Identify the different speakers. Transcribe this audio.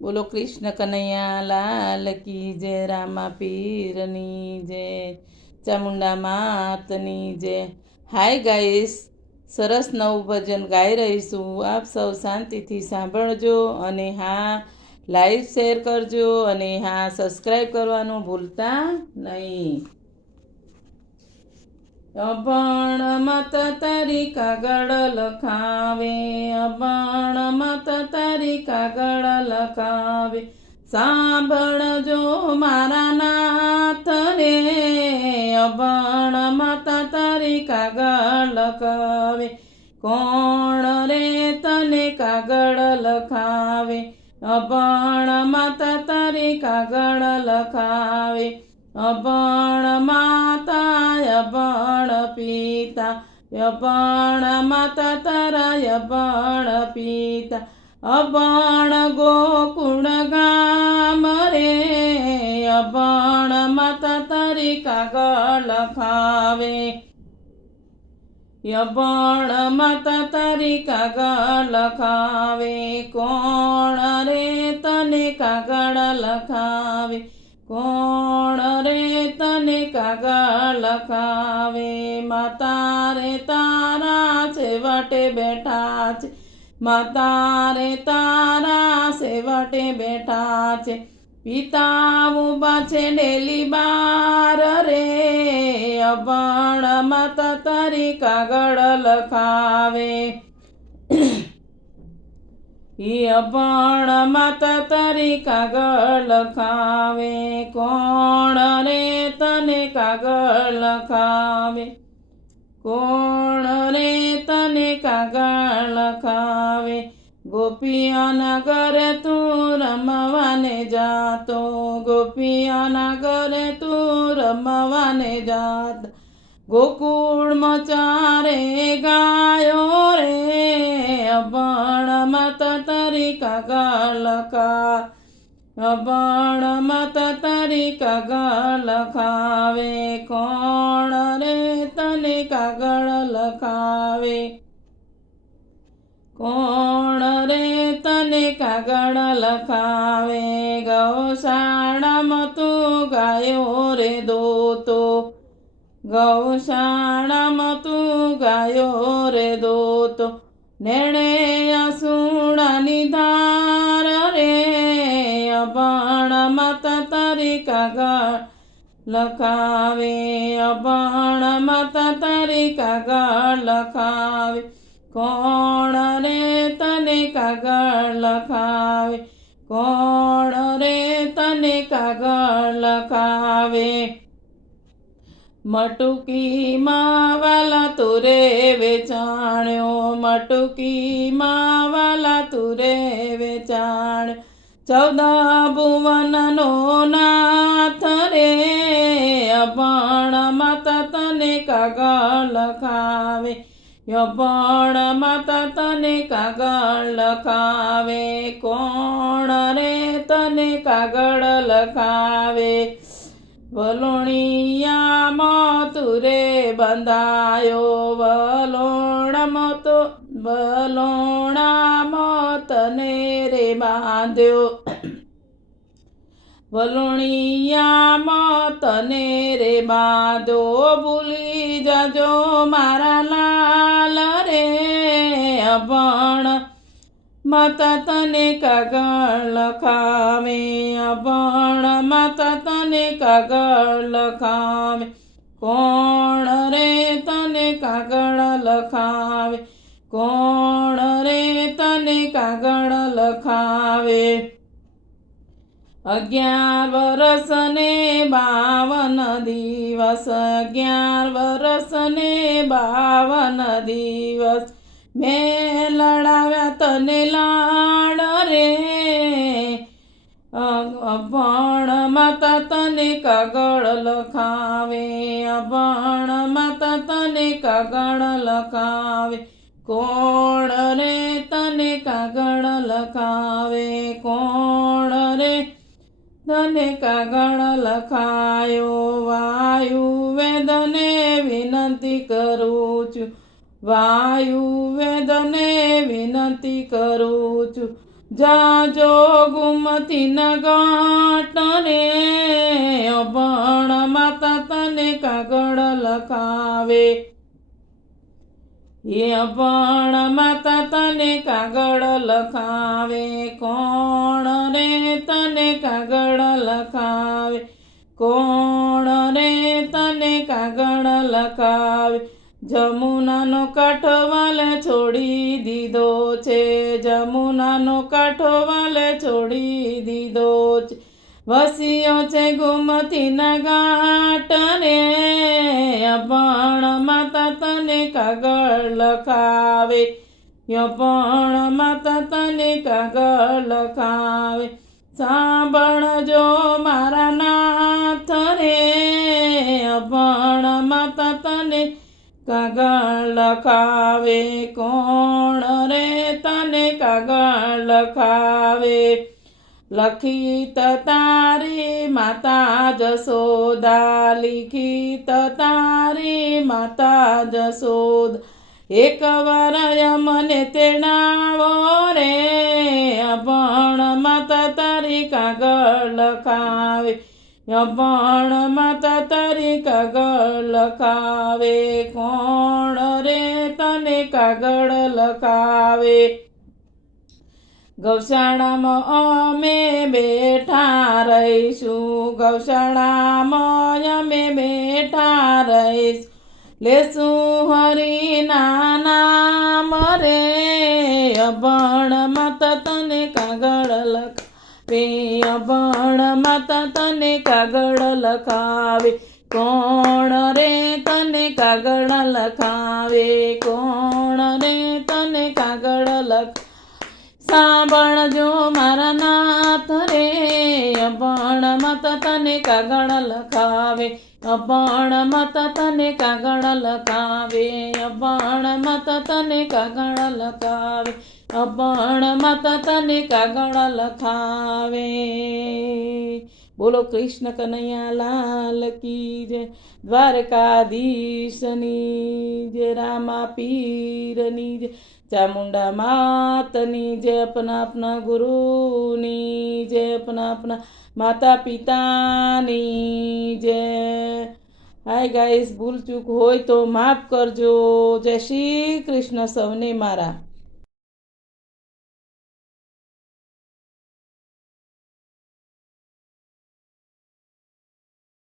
Speaker 1: બોલો કૃષ્ણ કનૈયા, લાલ કી જય, રામા પીરની જય, ચામુંડા માતની જય. હાય ગાઈસ, સરસ નવું ભજન ગાઈ રહીશું. આપ સૌ શાંતિથી સાંભળજો અને હા, લાઈવ શેર કરજો અને હા, સબસ્ક્રાઈબ કરવાનું ભૂલતા નહીં. અભણ મત તારી કાગળ લખાવે અભણ મત તારી કાગળ લખાવે. સાંભળજો મારા નાથ રે અભણ મત તારી કાગળ લખાવે. કોણ રે તને કાગળ લખાવે? અભણ મત તારી કાગળ લખાવે. અભણ માતા અભણ પિતા અભણ માતા તારા અભણ પિતા. અભણ ગોકુળ ગામ રે અભણ માતા તારી કાગળ ખાવે. યબણ માતા તારી કાગળ લખાવે કોણ રે તને કાગળ લખાવે? કોણ કાગળ લખાવે માતા રે તારા છેવટે બેઠા છે. માતા રે તારા સેવટે બેઠા છે. પિતા ઊભા છે ડેલી બાર રે અભણ મત તારી કાગળ લખાવે. ઈ અભણ માતા તારી કાગળ લખાવે, કોણ રે તને કાગળ લખાવે? કોણ રે તને કાગળ લખાવે? ગોપિયાના ઘરે તું રમવાને જાતો ગોપિયાના ઘરે તું રમવાને જાત. ગોકુળ ચારે ગાયો રે અભણ મત લખા અભણ મત તરી કગળ લખાવે કોણ રે તને કાગળ લખાવે કોણ રે તને કાગળ લખાવે ગૌશાળામાં તું ગાયો રે દોતો ગૌશાળામાં તું ગાયો રે દોતો નેણે કાગળ લખાવે અભણ મત તારી કાગળ લખાવે. કોણ રે તને કાગળ લખાવે? કોણ રે તને કાગળ લખાવે? મટુકી માવાલા તુરે વેચાણ્યો મટુકી માવાલા તુરે વેચાણ ચૌદ ભુવનનો નાથ કાગળ લખાવે. યભણ માતા તને કાગળ લખાવે. કોણ રે તને કાગળ લખાવે? વલોણિયામાં તુરે બંધાયો. વલોણમાં તો, વલોણામાં તને રે બાંધ્યો. વલુણિયામાં તને રે બાદો ભૂલી જજો મારા લાલ રે અભણ. માતા તને કાગળ લખાવે, અભણ. માતા તને કાગળ લખાવે, કોણ રે તને કાગળ લખાવે? કોણ રે તને કાગળ લખાવે? અગિયાર વરસ ને બાવન દિવસ. અગિયાર વરસ ને બાવન દિવસ. મેં લડાવ્યા તને લાડ રે. અભણ માતા તને કાગળ લખાવે. અભણ માતા તને કાગળ લખાવે. કોણ રે તને કાગળ લખાવે? કોણ તને કાગળ લખાયો, વાયુ વેદને વિનંતી કરું છું. વાયુ વેદને વિનંતી કરું છું. જાજો ગુમતી ન ગાટ રે અભણ માતા તને કાગળ લખાવે. એ અભણ માતા તને કાગળ લખાવે. કોણ કાગળ લખાવે? કોણ રે તને કાગળ લખાવે? જમુનાનો કાંઠો વાલે છોડી દીધો છે. જમુનાનો કાંઠો વાલે છોડી દીધો છે. વસ્યો છે ગુમતીના ઘાટ રે પણ માતા તને કાગળ લખાવે? અભણ માતા તને કાગળ લખાવે? સાંભળજો મારા નાથ રે અભણ માતા તને કાગળ લખાવે કોણ રે તને, કાગળ લખાવે. લખિત તારી માતા જશોદા લિખિત તારી માતા જશોદ એક વાર મને તેણાવો રે અભણ માતા કાગળ લખાવે અભણ માતા તારી કાગળ લખાવે કોણ રે તને કાગળ લખાવે? ગૌશાળામાં અમે બેઠા રહીશું. ગૌશાળામાં અમે બેઠા રહીશ. લેશું હરિના નામ રે. અભણ માતા તને કાગળ લખાવે અભણ માતા તને કાગળ લખાવે. કોણ રે તને કાગળ લખાવે? કોણ રે તને કાગળ લખ? સાંભળજો મારા નાથ રે અભણ મત તને કાગળ લખાવે. અભણ મત તને કાગળ લગાવે અભણ મત તને કાગળ લગાવે અભણ મત તને કાગળ લખાવે. બોલો કૃષ્ણ કનૈયા લાલ કી જય, દ્વારકાધીશની જય રામા પીરની જય, ચામુંડા માતની જય, અપના અપના ગુરુની જય, અપના અપના માતા પિતાની જય. હાય ગાઈસ ભૂલ ચૂક હોય તો માફ કરજો. જય શ્રી કૃષ્ણ સૌને મારા.